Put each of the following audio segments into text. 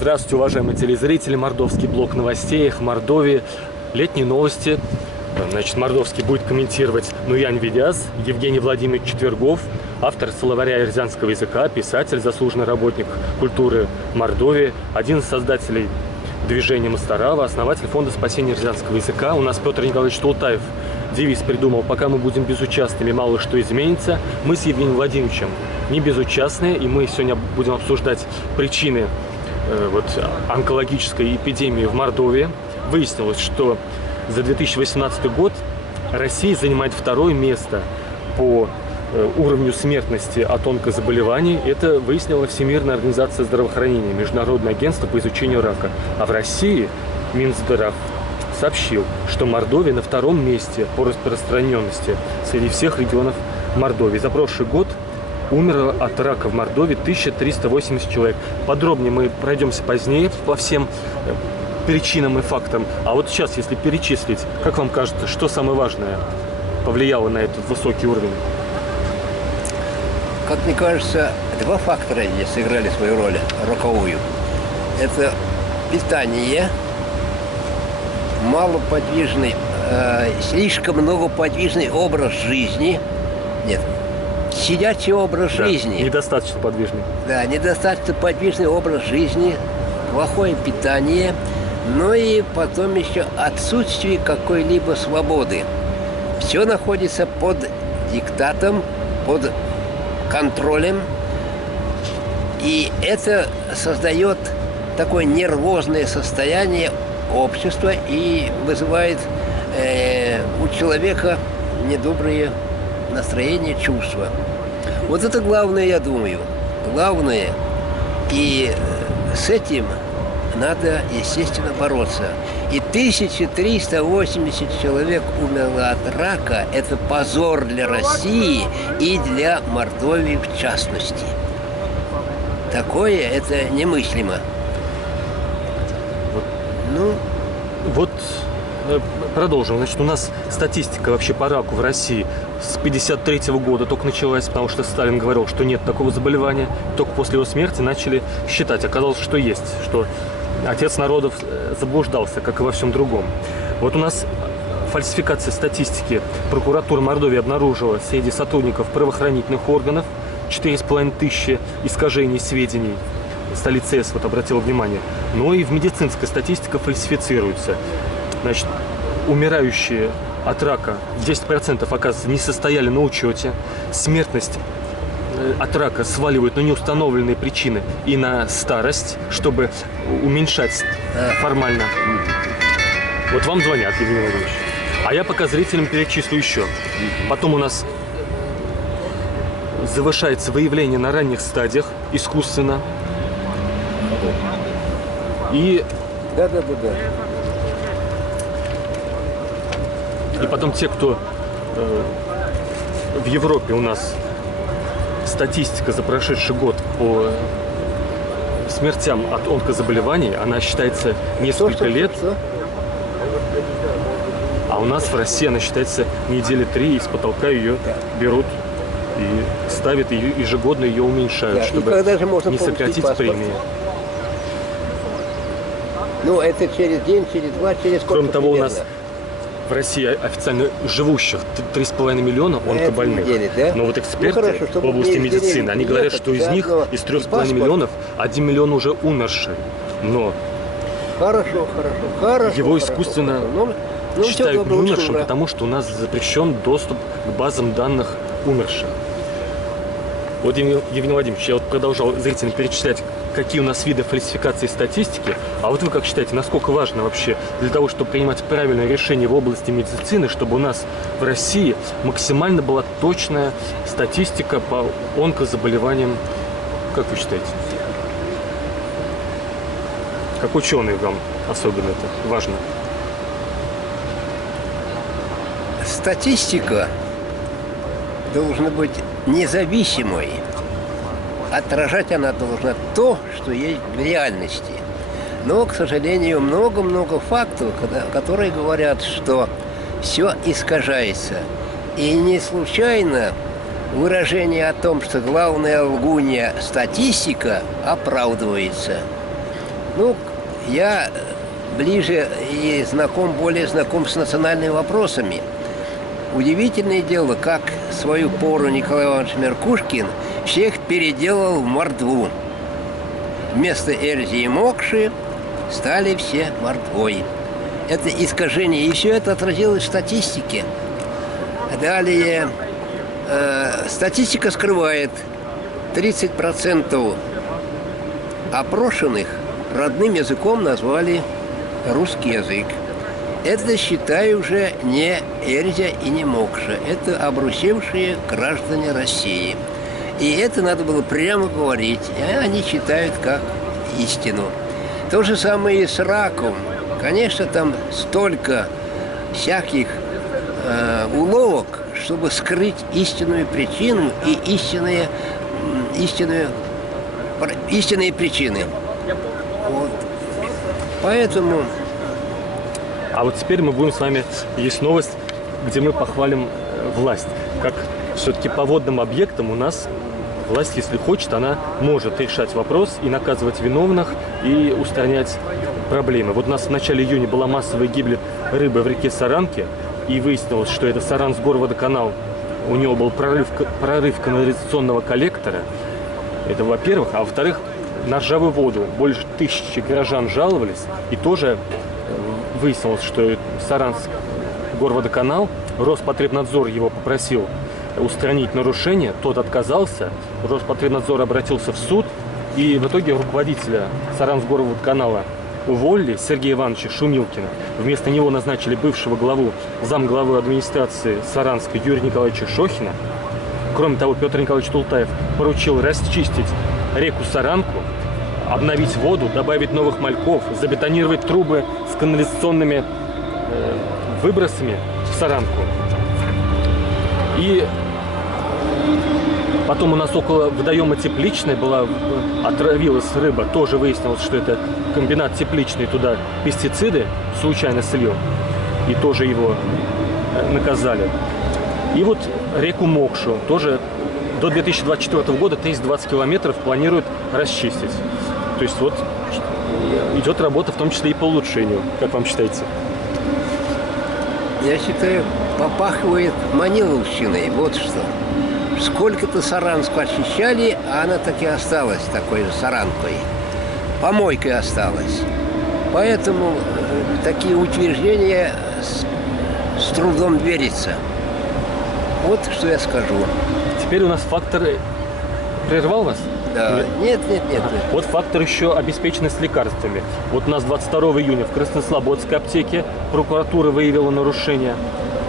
Здравствуйте, уважаемые телезрители. Мордовский блок новостей в Мордовии. Летние новости. Значит, Мордовский будет комментировать Нуян Видяз, Евгений Владимирович Четвергов, автор словаря эрзянского языка, писатель, заслуженный работник культуры Мордовии, один из создателей движения Мастарава, основатель фонда спасения эрзянского языка. У нас Петр Николаевич Тултаев девиз придумал: пока мы будем безучастными, мало что изменится. Мы с Евгением Владимировичем не безучастные, и мы сегодня будем обсуждать причины онкологической эпидемии в Мордовии. Выяснилось, что за 2018 год Россия занимает второе место по уровню смертности от онкозаболеваний. Это выяснила Всемирная организация здравоохранения, Международное агентство по изучению рака. А в России Минздрав сообщил, что Мордовия на втором месте по распространенности среди всех регионов Мордовии. За прошлый год умерло от рака в Мордовии 1380 человек. Подробнее мы пройдемся позднее по всем причинам и фактам. А вот сейчас, если перечислить, как вам кажется, что самое важное повлияло на этот высокий уровень? Как мне кажется, два фактора здесь сыграли свою роль роковую. Это питание, малоподвижный, слишком многоподвижный образ жизни. Нет, сидячий образ жизни. Недостаточно подвижный. Да, недостаточно подвижный образ жизни, плохое питание, но и потом еще отсутствие какой-либо свободы. Все находится под диктатом, под контролем, и это создает такое нервозное состояние общества и вызывает у человека недобрые настроения, чувства. Вот это главное, я думаю. Главное. И с этим надо, естественно, бороться. И 1380 человек умерло от рака. Это позор для России и для Мордовии в частности. Такое это немыслимо. Продолжим. Значит, у нас статистика вообще по раку в России с 1953 года только началась, потому что Сталин говорил, что нет такого заболевания. Только после его смерти начали считать. Оказалось, что есть, что отец народов заблуждался, как и во всем другом. Вот у нас фальсификация статистики. Прокуратура Мордовии обнаружила среди сотрудников правоохранительных органов 4500 искажений сведений. Столица СС обратила внимание. Но и в медицинской статистике фальсифицируется. Значит, умирающие от рака 10%, оказывается, не состояли на учете. Смертность от рака сваливают на неустановленные причины и на старость, чтобы уменьшать формально. Вот вам звонят, Евгений Владимирович. А я пока зрителям перечислю еще. Потом у нас завышается выявление на ранних стадиях искусственно. И... Да. И потом те, кто в Европе у нас статистика за прошедший год по смертям от онкозаболеваний, она считается несколько лет. А у нас в России она считается недели 3, и с потолка ее берут и ставят, и ежегодно ее уменьшают, чтобы не сократить премии. Ну, это через день, через два, через сколько? Кроме того, у нас в России официально живущих 3,5 миллиона онкобольных. Да? Но вот эксперты в области медицины, они говорят, что из них, из 3,5 миллионов, 1 миллион уже умершие. Но его искусственно считают умершим, потому что у нас запрещен доступ к базам данных умерших. Вот, Евгений Владимирович, я вот продолжал зрителям перечислять, какие у нас виды фальсификации статистики. А вот вы как считаете, насколько важно вообще для того, чтобы принимать правильное решение в области медицины, чтобы у нас в России максимально была точная статистика по онкозаболеваниям? Как вы считаете? Как ученый вам особенно это важно? Статистика должна быть независимой. Отражать она должна то, что есть в реальности. Но, к сожалению, много-много фактов, которые говорят, что все искажается. И не случайно выражение о том, что главная лгунья статистика, оправдывается. Ну, я ближе и более знаком с национальными вопросами. Удивительное дело, как в свою пору Николай Иванович Меркушкин всех переделал в мордву. Вместо Эльзы и Мокши стали все мордвой. Это искажение. И все это отразилось в статистике. Далее, статистика скрывает 30% опрошенных родным языком назвали русский язык. Это, считаю, уже не Эльза и не Мокша. Это обрусевшие граждане России. И это надо было прямо говорить. И они считают как истину. То же самое и с раком. Конечно, там столько всяких уловок, чтобы скрыть истинную причину и истинные причины. Вот. Поэтому... А вот теперь мы будем с вами, есть новость, где мы похвалим власть. Как все-таки по водным объектам у нас власть, если хочет, она может решать вопрос и наказывать виновных, и устранять проблемы. Вот у нас в начале июня была массовая гибель рыбы в реке Саранке, и выяснилось, что это Саранск-Горводоканал. У него был прорыв канализационного коллектора. Это во-первых. А во-вторых, на ржавую воду больше 1000 горожан жаловались, и тоже выяснилось, что Саранск-Горводоканал, Роспотребнадзор его попросил устранить нарушение, тот отказался, Роспотребнадзор обратился в суд, и в итоге руководителя Саранск-Горводоканала уволили, Сергея Ивановича Шумилкина. Вместо него назначили бывшего замглавы администрации Саранска Юрия Николаевича Шохина. Кроме того, Петр Николаевич Тултаев поручил расчистить реку Саранку, обновить воду, добавить новых мальков, забетонировать трубы с канализационными выбросами в Саранку. И потом у нас около водоема Тепличной отравилась рыба. Тоже выяснилось, что это комбинат Тепличный, туда пестициды случайно слил. И тоже его наказали. И вот реку Мокшу тоже до 2024 года 320 километров планируют расчистить. То есть вот идет работа, в том числе и по улучшению. Как вам считаете? Я считаю, попахивает маниловщиной. Вот что. Сколько-то Саранску очищали, а она так и осталась такой же Саранкой. Помойкой осталась. Поэтому такие утверждения с трудом верится. Вот что я скажу. Теперь у нас фактор... Прервал вас? Да. Нет. Вот фактор еще обеспеченность лекарствами. Вот у нас 22 июня в Краснослободской аптеке прокуратура выявила нарушение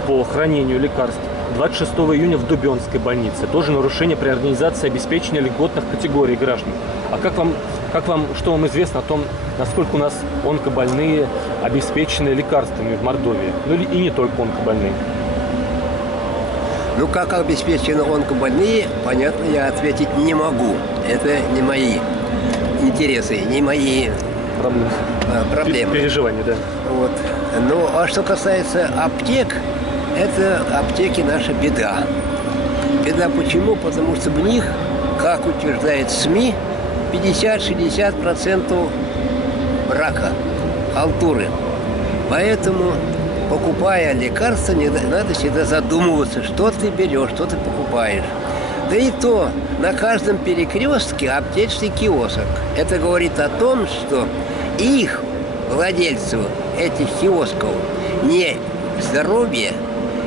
по хранению лекарств. 26 июня в Дубенской больнице тоже нарушение при организации обеспечения льготных категорий граждан. А что вам известно о том, насколько у нас онкобольные обеспечены лекарствами в Мордовии? Ну и не только онкобольные. Ну, как обеспечены онкобольные, понятно, я ответить не могу. Это не мои интересы, не мои проблемы. Переживания, да. Вот. Ну, а что касается аптек, это аптеки наша беда. Беда почему? Потому что в них, как утверждает СМИ, 50-60% рака, халтуры. Поэтому, покупая лекарства, надо всегда задумываться, что ты берешь, что ты покупаешь. Да и то, на каждом перекрестке аптечный киосок. Это говорит о том, что их, владельцев этих киосков, не здоровье,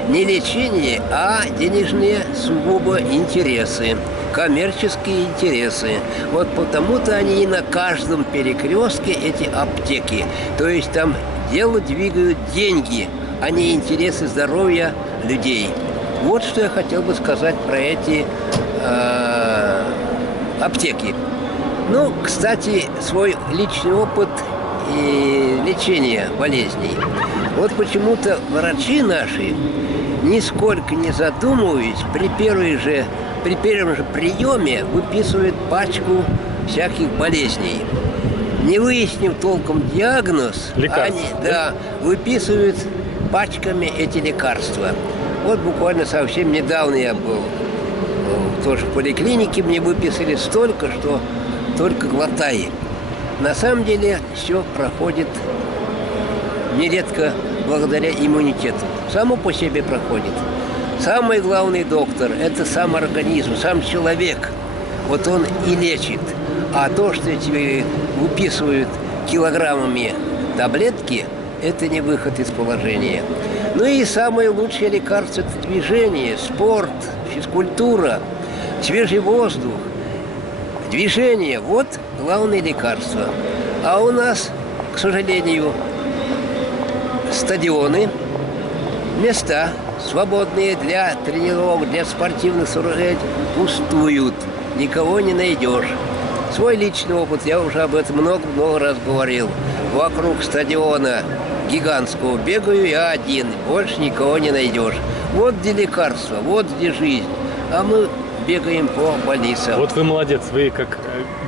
не лечение, а денежные сугубо интересы, коммерческие интересы. Вот потому-то они и на каждом перекрестке эти аптеки. То есть там дело двигают деньги, а не интересы здоровья людей. Вот что я хотел бы сказать про эти аптеки. Ну, кстати, свой личный опыт и лечения болезней. Вот почему-то врачи наши, нисколько не задумываясь, при первом же приеме выписывают пачку всяких болезней. Не выяснив толком диагноз, они выписывают пачками эти лекарства. Вот буквально совсем недавно я был тоже в поликлинике, мне выписали столько, что только глотай. На самом деле все проходит нередко благодаря иммунитету. Само по себе проходит. Самый главный доктор – это сам организм, сам человек. Вот он и лечит. А то, что тебе выписывают килограммами таблетки, это не выход из положения. Ну и самое лучшее лекарство – это движение, спорт, физкультура, свежий воздух. Движение – вот главное лекарство. А у нас, к сожалению, стадионы, места свободные для тренировок, для спортивных сооружений пустуют. Никого не найдешь. Свой личный опыт, я уже об этом много-много раз говорил. Вокруг стадиона гигантского бегаю я один, больше никого не найдешь. Вот где лекарство, вот где жизнь. А мы бегаем по больницам. Вот вы молодец, вы как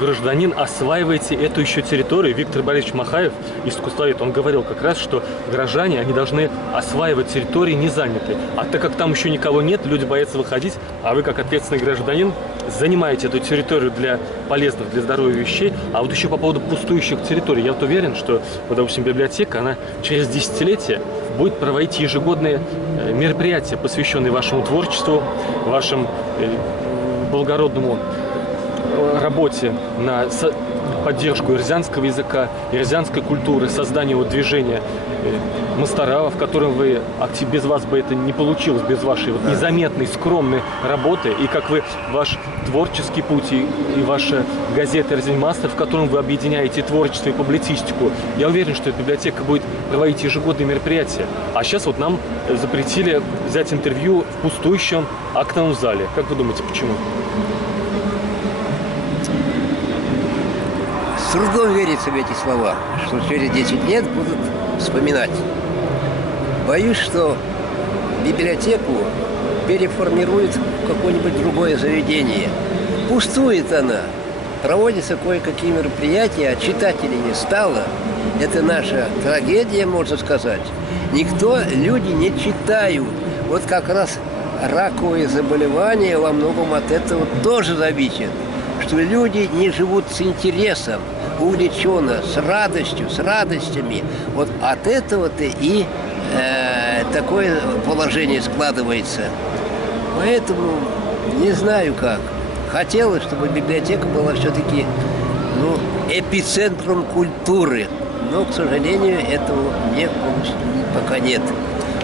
гражданин осваиваете эту еще территорию. Виктор Борисович Махаев, искусствовед, он говорил как раз, что горожане, они должны осваивать территории не занятые. А так как там еще никого нет, люди боятся выходить, а вы как ответственный гражданин занимаете эту территорию для полезных, для здоровья вещей. А вот еще по поводу пустующих территорий, я вот уверен, что, вот, допустим, библиотека, она через десятилетия будет проводить ежегодные мероприятия, посвященные вашему творчеству, вашим благородному работе на поддержку ирзианского языка, ирзианской культуры, созданию вот движения Мастарава, в котором вы, без вас бы это не получилось, без вашей вот незаметной, скромной работы, и как вы, ваш творческий путь, и ваша газета «Эрзиньмастер», в котором вы объединяете творчество и публицистику. Я уверен, что эта библиотека будет проводить ежегодные мероприятия. А сейчас вот нам запретили взять интервью в пустующем актовом зале. Как вы думаете, почему? С трудом верится в эти слова, что через 10 лет будут вспоминать. Боюсь, что библиотеку переформируют в какое-нибудь другое заведение. Пустует она. Проводятся кое-какие мероприятия, а читателей не стало. Это наша трагедия, можно сказать. Люди не читают. Вот как раз раковые заболевания во многом от этого тоже зависят. Что люди не живут с интересом, увлеченно, с радостью, с радостями. Вот от этого-то и такое положение складывается. Поэтому не знаю как. Хотелось, чтобы библиотека была все-таки эпицентром культуры. Но, к сожалению, этого пока нет.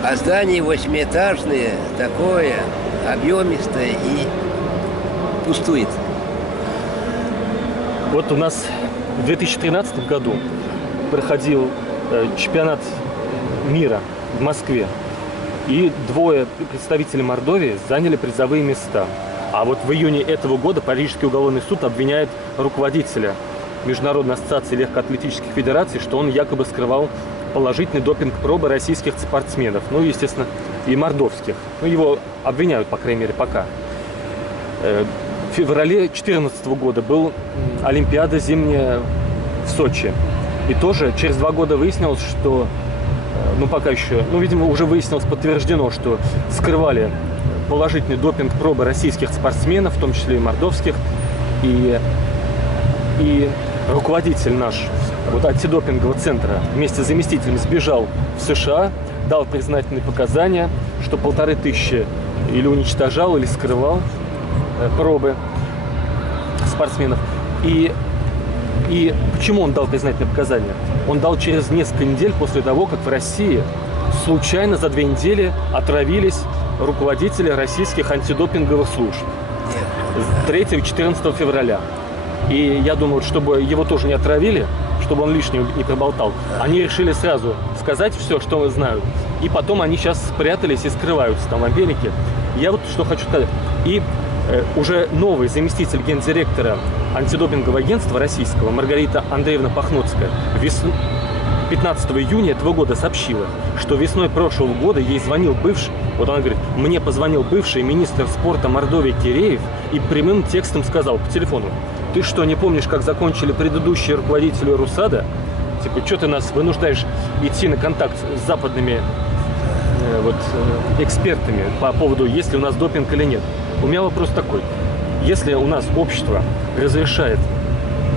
А здание восьмиэтажное, такое объемистое и пустует. Вот у нас в 2013 году проходил чемпионат мира в Москве. И двое представителей Мордовии заняли призовые места. А вот в июне этого года Парижский уголовный суд обвиняет руководителя Международной ассоциации легкоатлетических федераций, что он якобы скрывал положительный допинг-пробы российских спортсменов. Ну, естественно, и мордовских. Ну, его обвиняют, по крайней мере, пока. В феврале 2014 года был Олимпиада зимняя в Сочи. И тоже через 2 года выяснилось, что, пока еще, видимо, уже выяснилось, подтверждено, что скрывали положительный допинг-пробы российских спортсменов, в том числе и мордовских. И руководитель наш антидопингового центра вместе с заместителем сбежал в США, дал признательные показания, что 1500 или уничтожал, или скрывал пробы спортсменов. И почему он дал признательные показания? Он дал через несколько недель после того, как в России случайно за 2 недели отравились руководители российских антидопинговых служб 3 и 14 февраля. И я думаю, чтобы его тоже не отравили, чтобы он лишнего не проболтал, они решили сразу сказать все, что знают. И потом они сейчас спрятались и скрываются там в Америке. Я вот что хочу сказать. И уже новый заместитель гендиректора антидопингового агентства российского Маргарита Андреевна Пахноцкая 15 июня этого года сообщила, что весной прошлого года ей звонил бывший, она говорит, мне позвонил бывший министр спорта Мордовии Киреев и прямым текстом сказал по телефону: ты что, не помнишь, как закончили предыдущие руководители РУСАДА? Что ты нас вынуждаешь идти на контакт с западными экспертами по поводу, есть ли у нас допинг или нет? У меня вопрос такой. Если у нас общество разрешает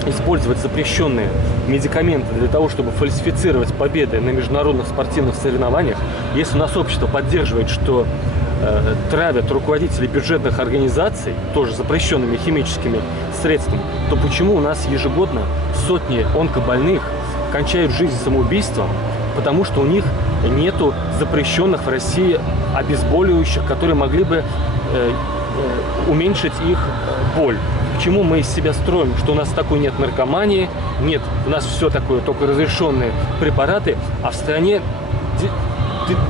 использовать запрещенные медикаменты для того, чтобы фальсифицировать победы на международных спортивных соревнованиях, если у нас общество поддерживает, что травят руководителей бюджетных организаций тоже запрещенными химическими средствами, то почему у нас ежегодно сотни онкобольных кончают жизнь самоубийством, потому что у них нету запрещенных в России обезболивающих, которые могли бы уменьшить их боль? Почему мы из себя строим, что у нас такой нет наркомании, нет, у нас все такое, только разрешенные препараты, а в стране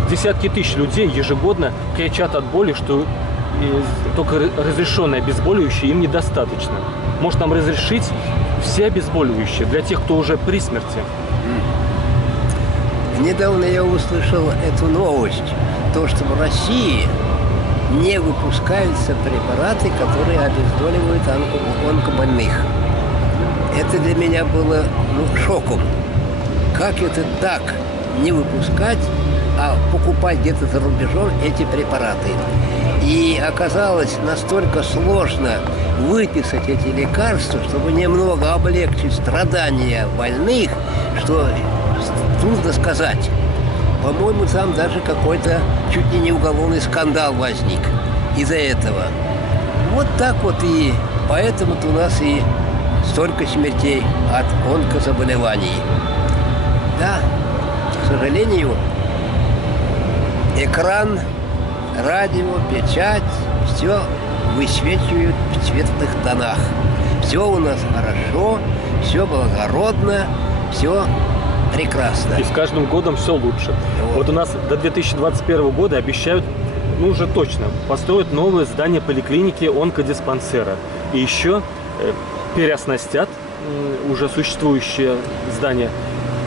десятки тысяч людей ежегодно кричат от боли, что только разрешенные обезболивающие им недостаточно. Может, нам разрешить все обезболивающие для тех, кто уже при смерти? Недавно я услышал эту новость, то, что в России не выпускаются препараты, которые обезболивают онкобольных. Это для меня было шоком. Как это так, не выпускать, а покупать где-то за рубежом эти препараты? И оказалось настолько сложно выписать эти лекарства, чтобы немного облегчить страдания больных, что трудно сказать. По-моему, там даже какой-то чуть ли не уголовный скандал возник из-за этого. Вот так вот, и поэтому-то у нас и столько смертей от онкозаболеваний. Да, к сожалению, экран, радио, печать, все высвечивают в цветных тонах. Все у нас хорошо, все благородно, все прекрасно. И с каждым годом все лучше. Вот у нас до 2021 года обещают, ну уже точно, построить новое здание поликлиники онкодиспансера. И еще переоснастят уже существующее здание.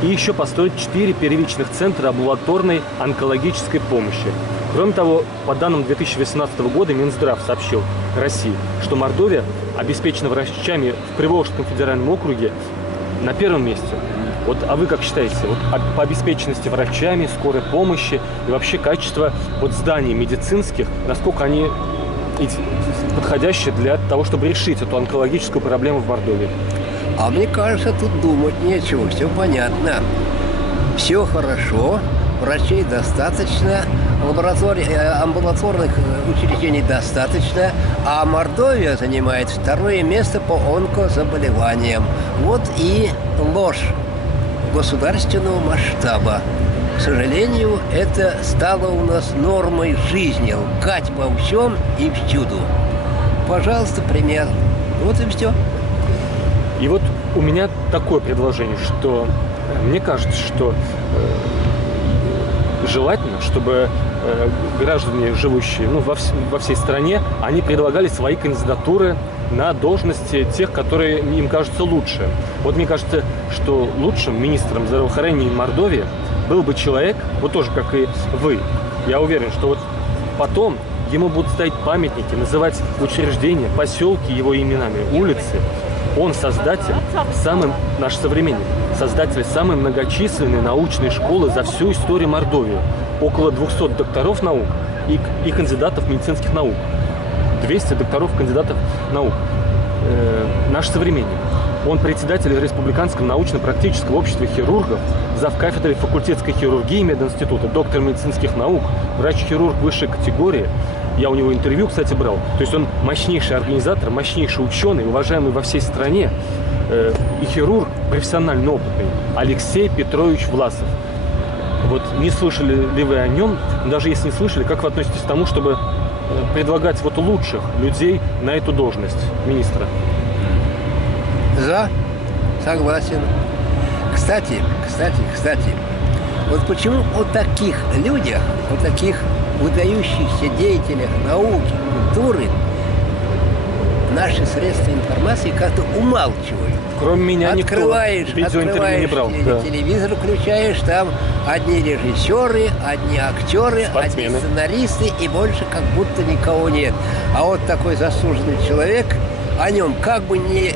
И еще построить 4 первичных центра амбулаторной онкологической помощи. Кроме того, по данным 2018 года Минздрав сообщил России, что Мордовия обеспечена врачами в Приволжском федеральном округе на первом месте. Вот, а вы как считаете, вот, по обеспеченности врачами, скорой помощи и вообще качество вот, зданий медицинских, насколько они подходящие для того, чтобы решить эту онкологическую проблему в Мордовии? А мне кажется, тут думать нечего, все понятно. Все хорошо, врачей достаточно, амбулаторных учреждений достаточно, а Мордовия занимает 2-е место по онкозаболеваниям. Вот и ложь государственного масштаба. К сожалению, это стало у нас нормой жизни. Лгать во всем и всюду. Пожалуйста, пример. Вот и все. И вот у меня такое предложение, что мне кажется, что желательно, чтобы граждане, живущие во всей стране, они предлагали свои кандидатуры на должности тех, которые им кажутся лучше. Вот мне кажется, что лучшим министром здравоохранения Мордовии был бы человек, вот тоже как и вы. Я уверен, что вот потом ему будут ставить памятники, называть учреждения, поселки его именами, улицы. Он создатель, наш современник, создатель самой многочисленной научной школы за всю историю Мордовии. Около 200 докторов наук и кандидатов медицинских наук. 200 докторов, кандидатов наук. Наш современник. Он председатель Республиканского научно-практического общества хирургов, завкафедрой факультетской хирургии мединститута, доктор медицинских наук, врач-хирург высшей категории. Я у него интервью, кстати, брал. То есть он мощнейший организатор, мощнейший ученый, уважаемый во всей стране. И хирург профессионально опытный. Алексей Петрович Власов. Вот не слышали ли вы о нем? Даже если не слышали, как вы относитесь к тому, чтобы предлагать вот лучших людей на эту должность министра? За. Согласен. Кстати, вот почему о таких людях, о таких выдающихся деятелях науки, культуры наши средства информации как-то умалчивают. Кроме меня открываешь видеоинтервью не брал. Телевизор включаешь, там одни режиссеры, одни актеры, спортсмены, одни сценаристы, и больше как будто никого нет. А вот такой заслуженный человек, о нем как бы не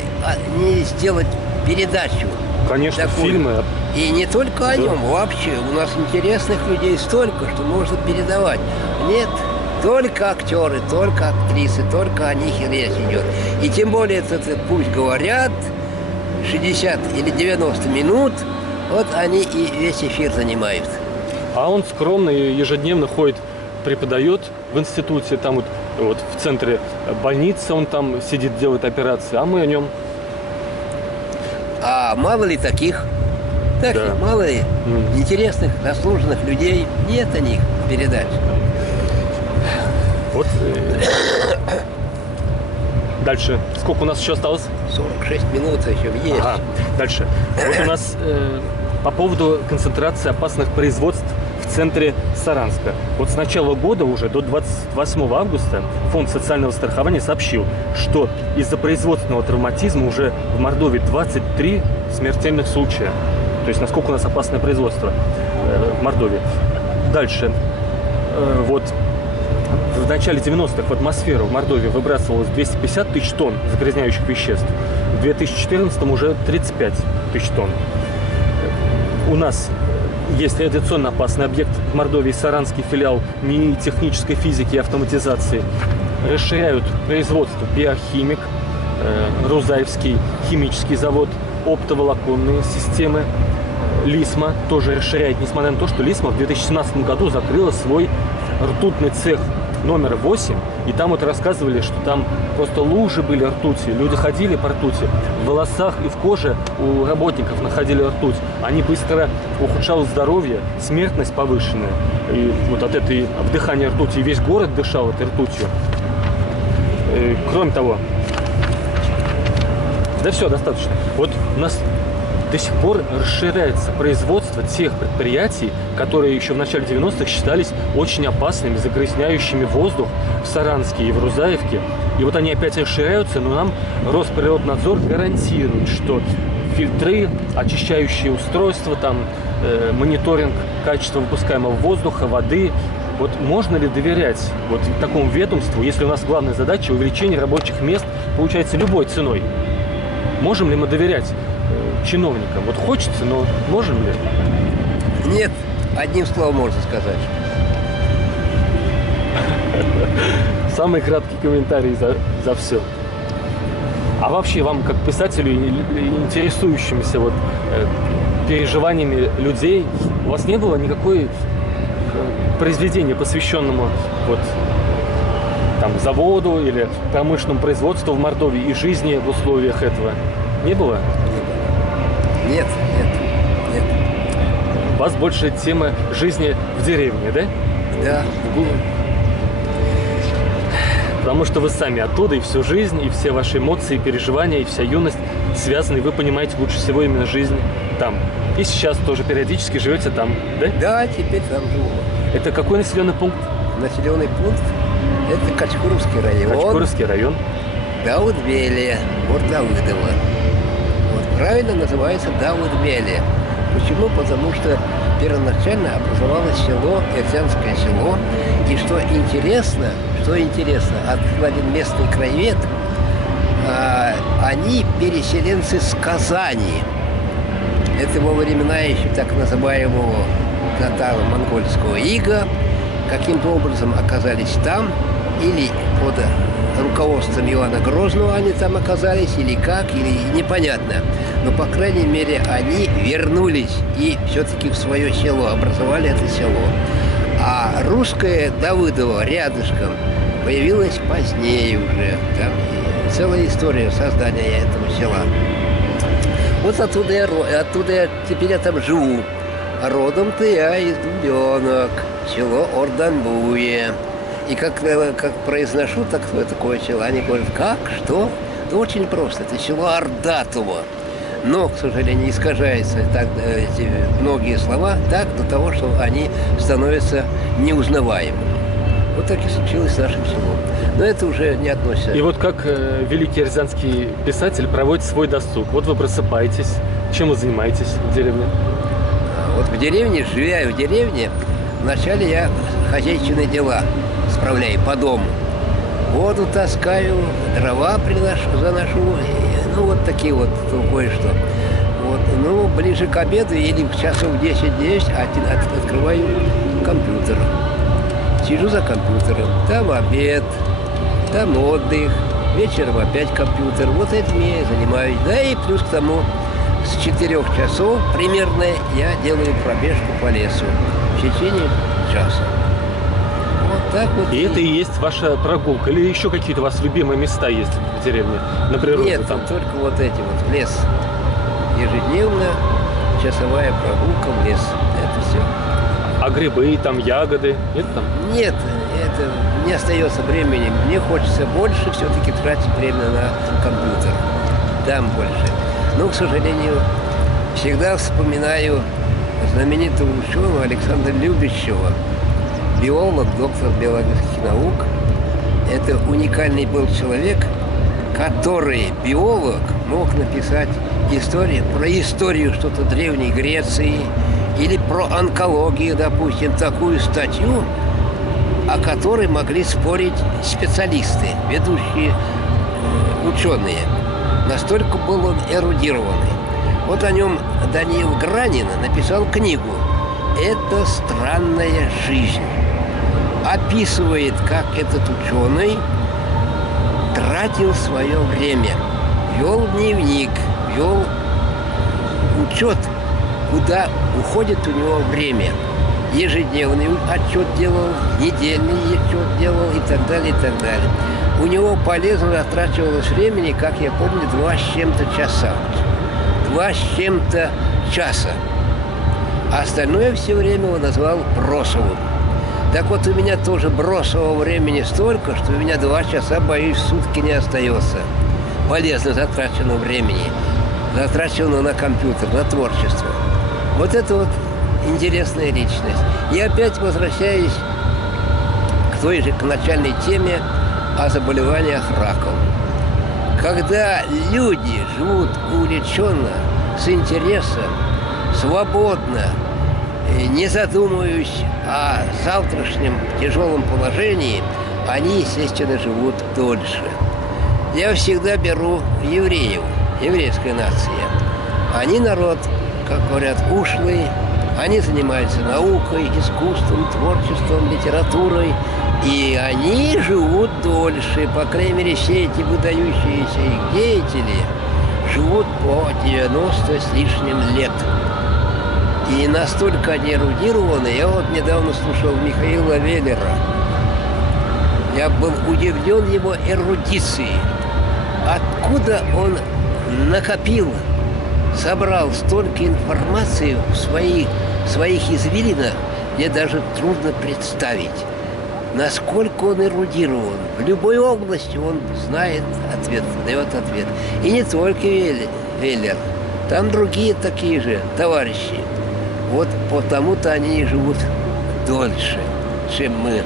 сделать передачу. Конечно, такую. фильмы. И не только о нем, вообще. У нас интересных людей столько, что можно передавать. Нет, только актеры, только актрисы, только о них и речь идет. И тем более это пусть говорят, 60 или 90 минут, вот они и весь эфир занимают. А он скромно и ежедневно ходит, преподает в институте, там вот в центре больницы он там сидит, делает операции, а мы о нем. А мало ли таких, Да. мало ли интересных, заслуженных людей, нет о них передач. Вот. Дальше. Сколько у нас еще осталось? 46 минут еще есть. Ага. Дальше. Вот у нас по поводу концентрации опасных производств в центре Саранска. Вот с начала года уже до 28 августа Фонд социального страхования сообщил, что из-за производственного травматизма уже в Мордовии 23 смертельных случая. То есть насколько у нас опасное производство в Мордовии. Дальше. Вот в начале 90-х в атмосферу в Мордовии выбрасывалось 250 тысяч тонн загрязняющих веществ. В 2014 уже 35 тысяч тонн. У нас есть радиационно опасный объект в Мордовии, Саранский филиал НИИ технической физики и автоматизации. Расширяют производство биохимик, Рузаевский химический завод, оптоволоконные системы. Лисма тоже расширяет, несмотря на то, что Лисма в 2017 году закрыла свой ртутный цех номер 8, и там вот рассказывали, что там просто лужи были ртути, люди ходили по ртути, в волосах и в коже у работников находили ртуть, они быстро ухудшало здоровье, смертность повышенная, и вот от этой вдыхания ртути весь город дышал этой ртутью. Кроме того, да все, достаточно. Вот у нас до сих пор расширяется производство тех предприятий, которые еще в начале 90-х считались очень опасными, загрязняющими воздух в Саранске и в Рузаевке. И вот они опять расширяются, но нам Росприроднадзор гарантирует, что фильтры, очищающие устройства, там, мониторинг качества выпускаемого воздуха, воды. Вот можно ли доверять вот такому ведомству, если у нас главная задача увеличение рабочих мест, получается, любой ценой? Можем ли мы доверять чиновникам? Вот хочется, но можем ли? Нет, одним словом можно сказать. Самый краткий комментарий за все. А вообще вам, как писателю, интересующимся вот переживаниями людей, у вас не было никакой произведения, посвященному вот там заводу или промышленному производству в Мордовии и жизни в условиях этого? Не было? Нет. У вас больше тема жизни в деревне, да? Да. Потому что вы сами оттуда, и всю жизнь, и все ваши эмоции, переживания, и вся юность связаны, и вы понимаете лучше всего именно жизнь там. И сейчас тоже периодически живете там, да? Да, теперь там живу. Это какой населенный пункт? Населенный пункт – это Качкуровский район. Качкуровский район. Даудбелия, город Давыдово. Вот, правильно называется Даудбелия. Почему? Потому что первоначально образовалось село, Эрзянское село. И что интересно, открыл один местный краевед, они переселенцы с Казани. Это во времена еще так называемого татаро-монгольского ига. Каким-то образом оказались там, или под руководством Ивана Грозного они там оказались, или как, или непонятно. Но, по крайней мере, они вернулись и все-таки в свое село, образовали это село. А русское Давыдово рядышком появилось позднее уже. Там целая история создания этого села. Вот оттуда я теперь там живу. А родом-то я из Дубенок, село Орданбуе. И как произношу такое село, они говорят, как, что? Да очень просто, это село Ордатово. Но, к сожалению, искажаются так, эти многие слова так до того, что они становятся неузнаваемыми. Вот так и случилось с нашим селом. Но это уже не относится. И вот как великий эрзянский писатель проводит свой досуг. Вот вы просыпаетесь, чем вы занимаетесь в деревне? Вот в деревне, живя в деревне, вначале я хозяйственные дела справляю по дому. Воду таскаю, дрова заношу, ну вот такие вот кое-что. Вот, ну, ближе к обеду или часов 10-10 открываю компьютер. Сижу за компьютером. Там обед, там отдых, вечером опять компьютер. Вот этим я и занимаюсь. Да и плюс к тому, с 4 часов примерно я делаю пробежку по лесу в течение часа. Вот так вот. И это и есть ваша прогулка? Или еще какие-то у вас любимые места есть в деревне? На природе Нет, там? только вот эти вот в лес. Ежедневно часовая прогулка в лес. Это все. А грибы, там ягоды? Нет там? Нет, это не остается времени. Мне хочется больше все-таки тратить время на компьютер. Там больше. Но, к сожалению, всегда вспоминаю знаменитого ученого Александра Любящева, биолог, доктор биологических наук. Это уникальный был человек, который, биолог, мог написать про историю что-то древней Греции или про онкологию, допустим, такую статью, о которой могли спорить специалисты, ведущие ученые. Настолько был он эрудированный. Вот о нем Даниил Гранин написал книгу «Это странная жизнь». Описывает, как этот ученый тратил свое время, вел дневник, вел учет, куда уходит у него время. Ежедневный отчет делал, недельный отчет делал и так далее, и так далее. У него полезно затрачивалось времени, как я помню, 2 с чем-то часа. 2 с чем-то часа. А остальное все время он назвал бросовым. Так вот, у меня тоже бросового времени столько, что у меня 2 часа, боюсь, в сутки не остается. Полезно затраченного времени. Затраченного на компьютер, на творчество. Вот это вот интересная личность. И опять возвращаюсь к той же, к начальной теме о заболеваниях раком. Когда люди живут увлеченно, с интересом, свободно, не задумываясь о завтрашнем тяжелом положении, они, естественно, живут дольше. Я всегда беру евреев, еврейская нация. Они народ, как говорят, ушлый, они занимаются наукой, искусством, творчеством, литературой, и они живут дольше. По крайней мере, все эти выдающиеся их деятели живут по 90 с лишним лет. И настолько они эрудированы. Я вот недавно слушал Михаила Веллера. Я был удивлен его эрудицией. Откуда он накопил, собрал столько информации в своих извилинах, мне даже трудно представить, насколько он эрудирован. В любой области он знает ответ, дает ответ. И не только Веллер, там другие такие же товарищи. Вот потому-то они и живут дольше, чем мы.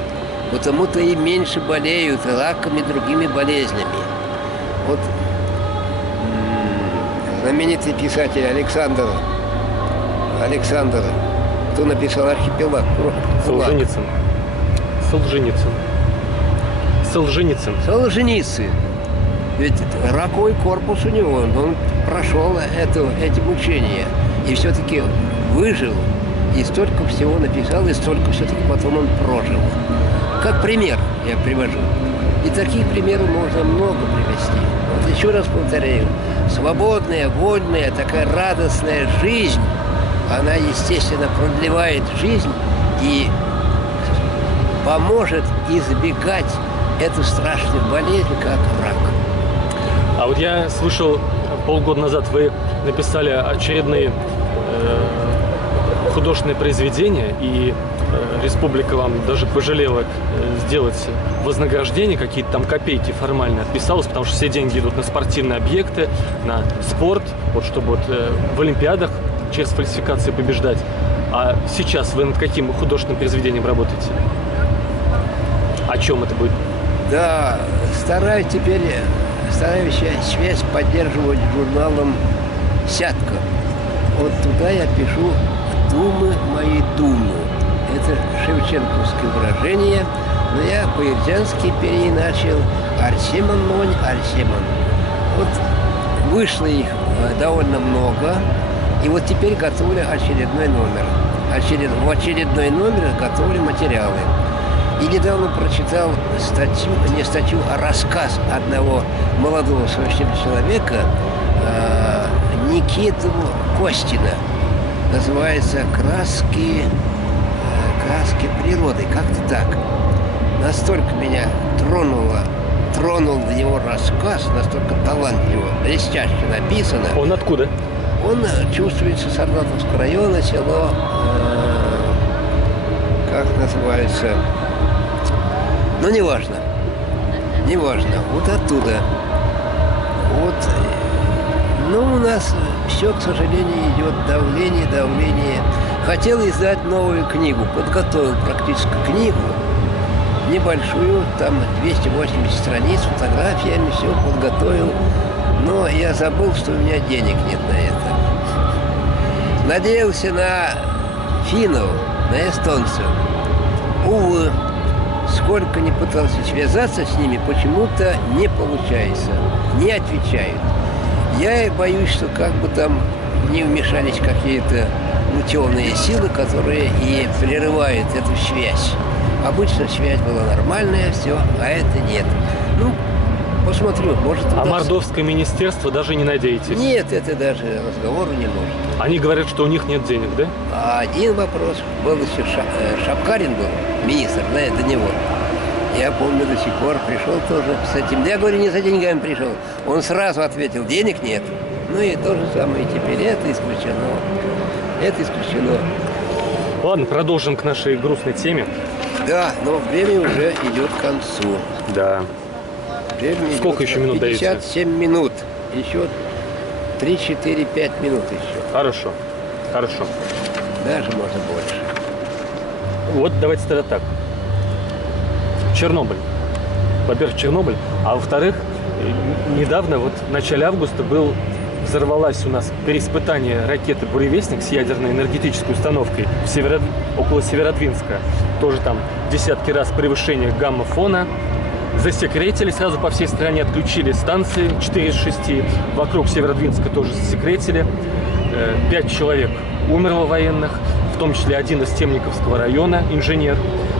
Потому-то и меньше болеют раком и другими болезнями. Вот знаменитый писатель Александр, кто написал «Архипелаг». Солженицын. Солженицын. Ведь раковый корпус у него, он прошел эти мучения. И все-таки выжил, и столько всего написал, и столько все-таки потом он прожил. Как пример я привожу. И таких примеров можно много привести. Вот еще раз повторяю, свободная, вольная, такая радостная жизнь, она, естественно, продлевает жизнь и поможет избегать эту страшную болезнь, как рак. А вот я слышал, полгода назад вы написали очередные художественные произведения, и республика вам даже пожалела сделать вознаграждение, какие-то там копейки формально отписалось, потому что все деньги идут на спортивные объекты, на спорт, вот чтобы вот в олимпиадах через фальсификации побеждать. А сейчас вы над каким художественным произведением работаете? О чем это будет? Да, стараюсь связь поддерживать с журналом «Сятка». Вот туда я пишу «Думы мои думы». Это шевченковское выражение, но я по-ирзянски переиначил «Арсемон монь, Арсемон». Вот вышло их довольно много, и вот теперь готовлю очередной номер. В очередной номер готовлю материалы. И недавно прочитал статью, не статью, а рассказ одного молодого совершенно человека, Никиту Костина. Называется «Краски природы». Как-то так. Настолько меня тронул его рассказ, настолько талантливо, блестяще написано. Он откуда? Он чувствуется Саратовского района, село, как называется, ну, неважно, вот оттуда. Вот, ну, у нас все, к сожалению, идет давление. Хотел издать новую книгу, подготовил практически книгу, небольшую, там 280 страниц, фотографиями, все подготовил. Но я забыл, что у меня денег нет на это. Надеялся на финнов, на эстонцев. Увы, сколько ни пытался связаться с ними, почему-то не получается, не отвечают. Я и боюсь, что как бы там не вмешались какие-то темные силы, которые и прерывают эту связь. Обычно связь была нормальная, все, а это нет. Ну, посмотрю, может... А мордовское министерство даже не надеетесь? Нет, это даже разговору не нужно. Они говорят, что у них нет денег, да? А один вопрос. Был еще Шапкарин был, министр, до него. Я помню до сих пор, пришел тоже с этим. Я говорю, не за деньгами пришел. Он сразу ответил, денег нет. Ну и то же самое теперь. Это исключено. Ладно, продолжим к нашей грустной теме. Да, но время уже идет к концу. Да. Сколько еще минут даете? 57 минут. Еще 3, 4, 5 минут еще. Хорошо. Даже можно больше. Вот давайте тогда так. Чернобыль. Во-первых, Чернобыль. А во-вторых, недавно, вот в начале августа взорвалась у нас переиспытание ракеты «Буревестник» с ядерной энергетической установкой около Северодвинска. Тоже там десятки раз превышение гамма-фона. Засекретили, сразу по всей стране отключили станции, 4 из 6. Вокруг Северодвинска тоже засекретили. 5 человек умерло военных, в том числе один из Темниковского района, инженер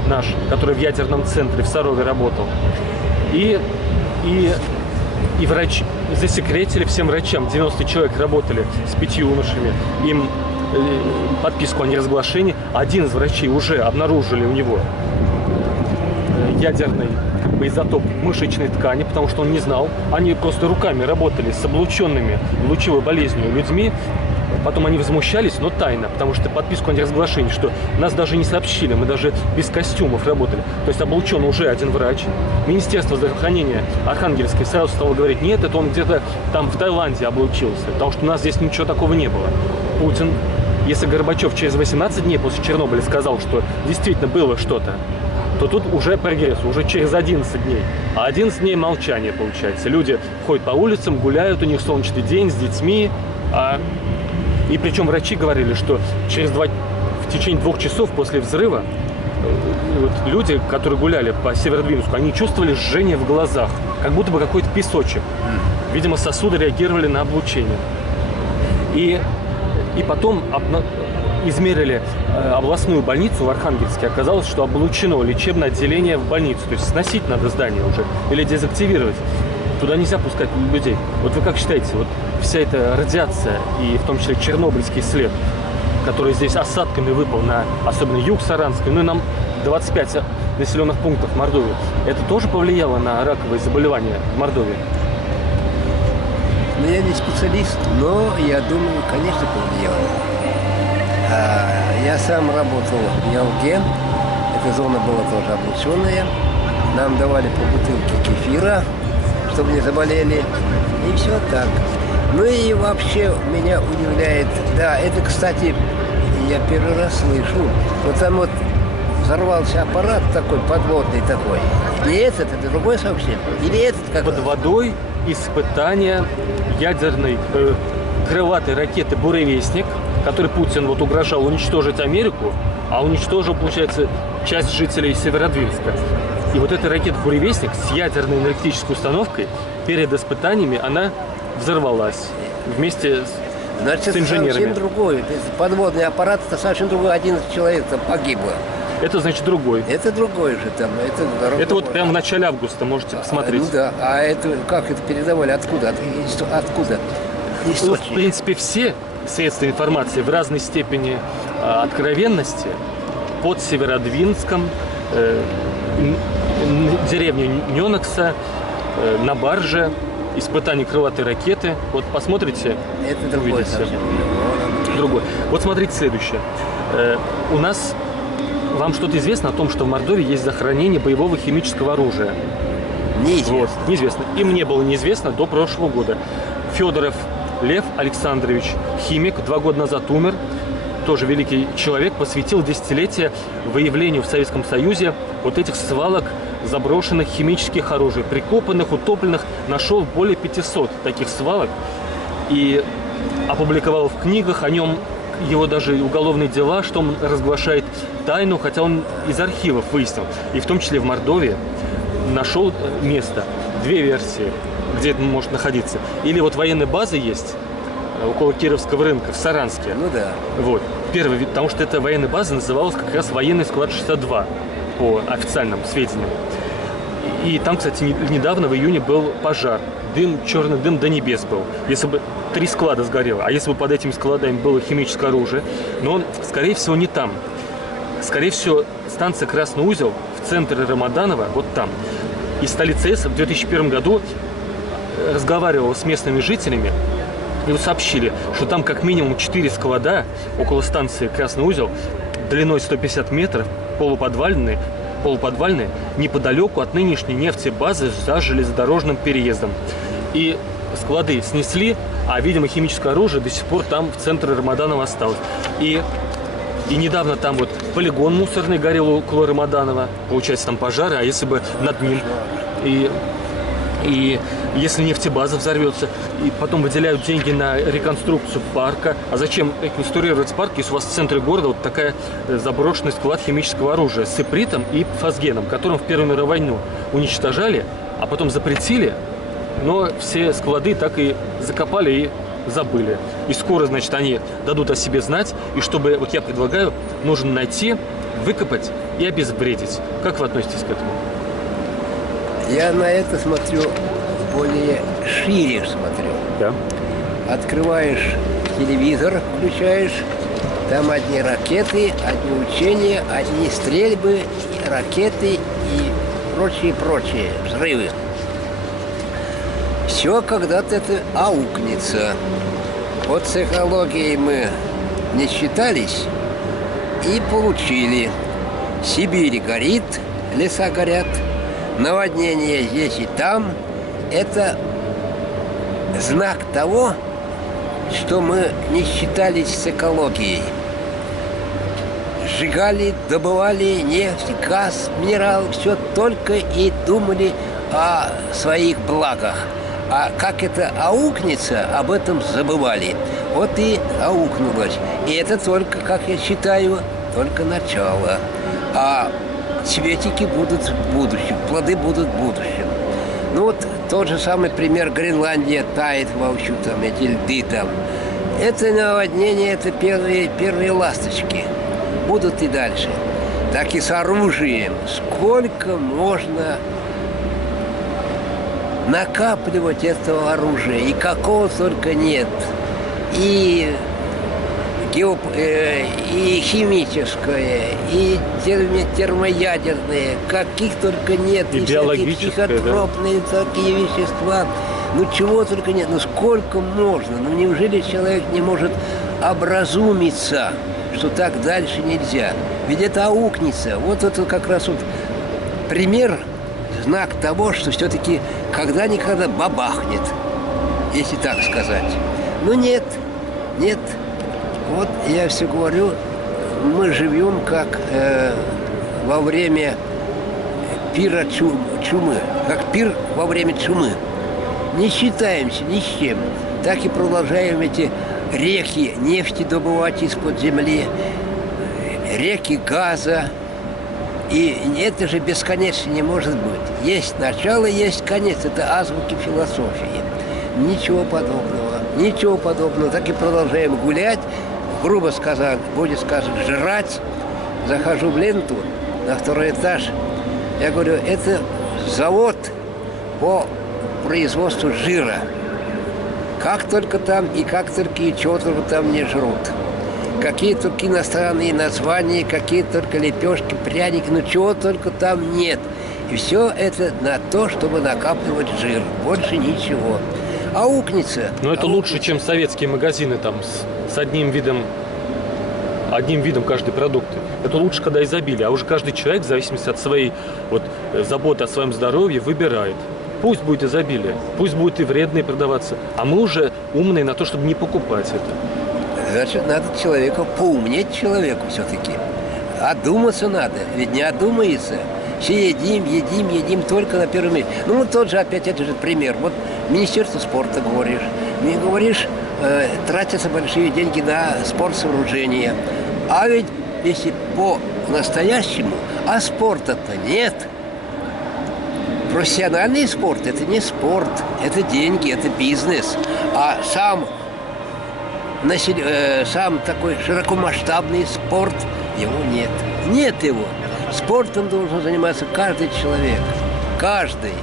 наш, который в ядерном центре в Сарове работал. И врачи засекретили всем врачам. 90 человек работали с 5 юношами. Им подписку о неразглашении. Один из врачей уже обнаружили у него ядерный изотоп мышечной ткани, потому что он не знал. Они просто руками работали с облученными лучевой болезнью людьми. Потом они возмущались, но тайно, потому что подписку о неразглашении, что нас даже не сообщили, мы даже без костюмов работали. То есть облучен уже один врач. Министерство здравоохранения Архангельское сразу стало говорить, нет, это он где-то там в Таиланде облучился, потому что у нас здесь ничего такого не было. Путин, если Горбачев через 18 дней после Чернобыля сказал, что действительно было что-то, то тут уже прогресс, уже через 11 дней. А 11 дней молчания получается. Люди ходят по улицам, гуляют, у них солнечный день с детьми. И причем врачи говорили, что в течение 2 часов после взрыва люди, которые гуляли по Северодвинску, они чувствовали жжение в глазах, как будто бы какой-то песочек. Видимо, сосуды реагировали на облучение. И потом измерили областную больницу в Архангельске. Оказалось, что облучено лечебное отделение в больницу. То есть сносить надо здание уже или дезактивировать. Туда нельзя пускать людей. Вот вы как считаете, вот вся эта радиация и в том числе чернобыльский след, который здесь осадками выпал на особенно юг Саранский, ну и нам 25 населенных пунктов Мордовии, это тоже повлияло на раковые заболевания в Мордовии? Ну, я не специалист, но я думаю, конечно, повлияло. Я сам работал в Ялге, эта зона была тоже облученная. Нам давали по бутылке кефира, чтобы не заболели, и все так. Ну и вообще меня удивляет, да, это, кстати, я первый раз слышу, вот там вот взорвался аппарат такой, подводный такой, не этот, это другой совсем, или этот как? Под водой испытание ядерной крылатой ракеты «Буревестник», которой Путин вот угрожал уничтожить Америку, а уничтожил, получается, часть жителей Северодвинска. И вот эта ракета «Буревестник» с ядерной энергетической установкой перед испытаниями она взорвалась вместе с инженерами. Это совсем другой. Подводный аппарат, это совсем другой. 11 человек там погибло. Это значит другой. Это другой же там. Это вот прямо в начале августа, можете посмотреть. Ну да, а это как это передавали? Откуда? Откуда? Ну, в принципе, все средства информации в разной степени откровенности под Северодвинском, деревня Нёнокса, на барже, испытание крылатой ракеты. Вот посмотрите, Это другой увидите. совсем. Другой. Вот смотрите следующее. У нас, вам что-то известно о том, что в Мордовии есть захоронение боевого химического оружия? Неизвестно. Вот, неизвестно. И мне было неизвестно до прошлого года. Федоров Лев Александрович, химик, 2 года назад умер. Тоже великий человек, посвятил десятилетие выявлению в Советском Союзе вот этих свалок заброшенных химических оружий, прикопанных, утопленных. Нашел более 500 таких свалок и опубликовал в книгах о нем, его даже уголовные дела, что он разглашает тайну, хотя он из архивов выяснил. И в том числе в Мордовии нашел место. 2 версии, где это может находиться. Или вот военная база есть около Кировского рынка в Саранске. Ну да. Вот. Первый вид, потому что эта военная база называлась как раз военный склад 62 по официальным сведениям. И там, кстати, недавно в июне был пожар. Дым, черный дым до небес был. Если бы 3 склада сгорело, а если бы под этими складами было химическое оружие, но, скорее всего, не там. Скорее всего, станция Красный Узел в центре Рамаданова, вот там. И столица ЭС в 2001 году разговаривала с местными жителями, и вот сообщили, что там как минимум 4 склада около станции Красный Узел, длиной 150 метров, полуподвальные, неподалеку от нынешней нефтебазы за железнодорожным переездом. И склады снесли, а, видимо, химическое оружие до сих пор там в центре Рамаданова осталось. И недавно там вот полигон мусорный горел около Рамаданова, получается, там пожары, а если бы над ним... И если нефтебаза взорвется, и потом выделяют деньги на реконструкцию парка. А зачем реконструировать парк, если у вас в центре города вот такая заброшенный склад химического оружия с ипритом и фосгеном, которым в Первую мировую войну уничтожали, а потом запретили, но все склады так и закопали и забыли. И скоро, значит, они дадут о себе знать, и чтобы, вот я предлагаю, нужно найти, выкопать и обезвредить. Как вы относитесь к этому? Я на это смотрю более шире смотрю. Да. Открываешь телевизор, включаешь, там одни ракеты, одни учения, одни стрельбы, ракеты и прочие взрывы. Все когда-то это аукнется. Вот с экологией мы не считались и получили. Сибирь горит, леса горят, наводнение здесь и там. Это знак того, что мы не считались с экологией. Сжигали, добывали нефть, газ, минерал, все только и думали о своих благах. А как это аукнется, об этом забывали. Вот и аукнулось. И это только, как я считаю, только начало. А цветики будут в будущем, плоды будут в будущем. Ну вот тот же самый пример: Гренландия тает вовсю, там эти льды там. Это наводнение, это первые ласточки. Будут и дальше. Так и с оружием. Сколько можно накапливать этого оружия, и какого только нет. И химическое, и термоядерное, каких только нет. И биологическое, психотропные такие вещества. Ну чего только нет, ну сколько можно? Ну неужели человек не может образумиться, что так дальше нельзя? Ведь это аукнется. Вот это как раз вот пример, знак того, что все-таки когда-никогда бабахнет, если так сказать. Но нет. Вот я все говорю, мы живем как во время пира чумы, как пир во время чумы. Не считаемся ни с чем. Так и продолжаем эти реки нефти добывать из-под земли, реки газа. И это же бесконечно не может быть. Есть начало, есть конец. Это азбуки философии. Ничего подобного. Так и продолжаем гулять, грубо сказать, будет сказано, жрать, захожу в ленту на второй этаж. Я говорю, это завод по производству жира. Как только там и как только и чего только там не жрут. Какие только иностранные названия, какие только лепешки, пряники, ну чего только там нет. И все это на то, чтобы накапливать жир. Больше ничего. Аукнется. Но это лучше, чем советские магазины там с одним видом каждой продукты. Это лучше, когда изобилие. А уже каждый человек, в зависимости от своей заботы о своем здоровье, выбирает. Пусть будет изобилие, пусть будет и вредные продаваться. А мы уже умные на то, чтобы не покупать это. Значит, надо человеку поумнеть человеку все-таки. Одуматься надо, ведь не одумается. Все едим только на первом месте. Ну, вот тот же, опять это же пример. Вот Министерство спорта говоришь, тратятся большие деньги на спортсооружения. А ведь если по-настоящему, а спорта-то нет. Профессиональный спорт – это не спорт, это деньги, это бизнес. А сам такой широкомасштабный спорт, его нет. Нет его. Спортом должен заниматься каждый человек. Каждый.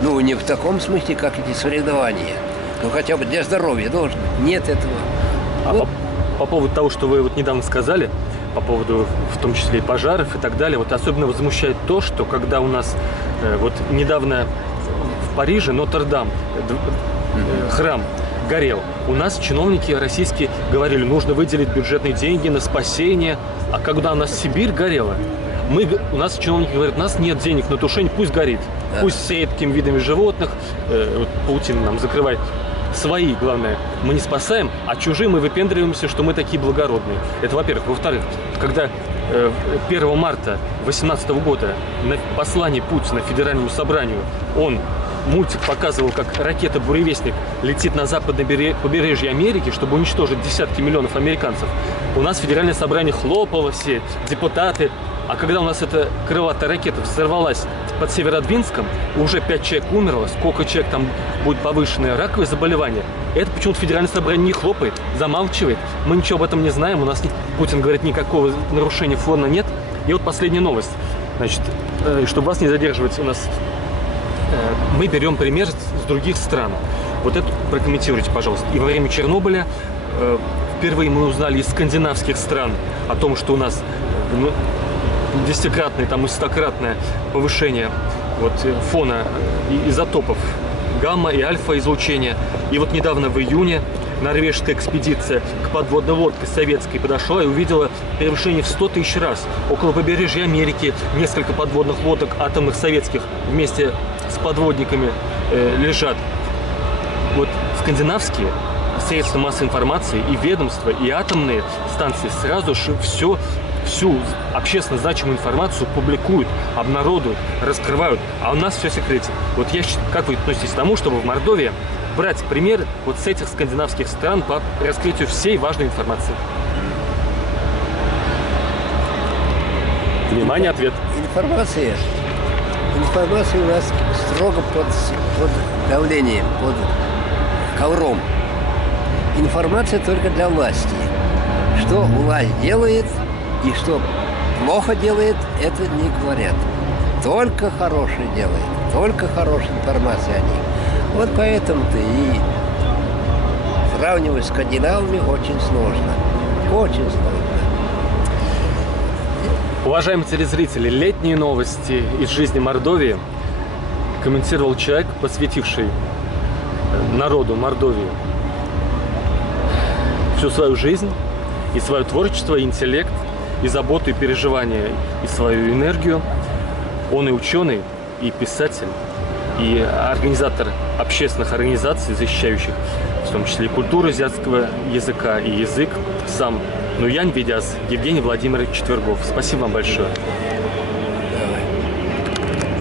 Ну, не в таком смысле, как эти соревнования. Ну, хотя бы для здоровья должен. Нет этого. А Вот. по поводу того, что вы вот недавно сказали, по поводу в том числе и пожаров и так далее, вот особенно возмущает то, что когда у нас вот недавно в Париже Нотр-Дам, храм горел, у нас чиновники российские говорили, нужно выделить бюджетные деньги на спасение, а когда у нас Сибирь горела, у нас чиновники говорят, у нас нет денег на тушение, пусть горит, пусть сеет такими видами животных, вот Путин нам закрывает. Свои, главное, мы не спасаем, а чужие мы выпендриваемся, что мы такие благородные. Это, во-первых. Во-вторых, когда 1 марта 2018 года на послании Путина Федеральному собранию мультик показывал, как ракета «Буревестник» летит на западное побережье Америки, чтобы уничтожить десятки миллионов американцев, у нас Федеральное собрание хлопало, все депутаты. А когда у нас эта крылатая ракета взорвалась под Северодвинском, уже 5 человек умерло, сколько человек там будет повышенное раковое заболевание, это почему-то Федеральное собрание не хлопает, замалчивает. Мы ничего об этом не знаем, у нас, Путин говорит, никакого нарушения фона нет. И вот последняя новость. Значит, чтобы вас не задерживать, у нас мы берем пример с других стран. Вот это прокомментируйте, пожалуйста. И во время Чернобыля впервые мы узнали из скандинавских стран о том, что у нас десятикратное, там и стократное повышение фона изотопов гамма и альфа излучения. И вот недавно в июне норвежская экспедиция к подводной лодке советской подошла и увидела превышение в 100 тысяч раз. Около побережья Америки несколько подводных лодок атомных советских вместе с подводниками лежат. Вот скандинавские средства массовой информации и ведомства, и атомные станции сразу же всю общественно значимую информацию публикуют, обнародуют, раскрывают, а у нас все в секрете. Вот как вы относитесь к тому, чтобы в Мордовии брать пример вот с этих скандинавских стран по раскрытию всей важной информации? Внимание, ответ. Информация у нас строго под давлением, под ковром. Информация только для власти. Что власть делает и что плохо делает, это не говорят. Только хорошее делает, только хорошая информация о них. Вот поэтому-то и сравнивать с скандинавами очень сложно. Очень сложно. Уважаемые телезрители, летние новости из жизни Мордовии комментировал человек, посвятивший народу Мордовии всю свою жизнь, и свое творчество, и интеллект, и заботу, и переживания, и свою энергию. Он и ученый, и писатель, и организатор общественных организаций, защищающих в том числе и культуру азиатского языка, и язык сам Нуянь Видяс Евгений Владимирович Четвергов. Спасибо вам большое.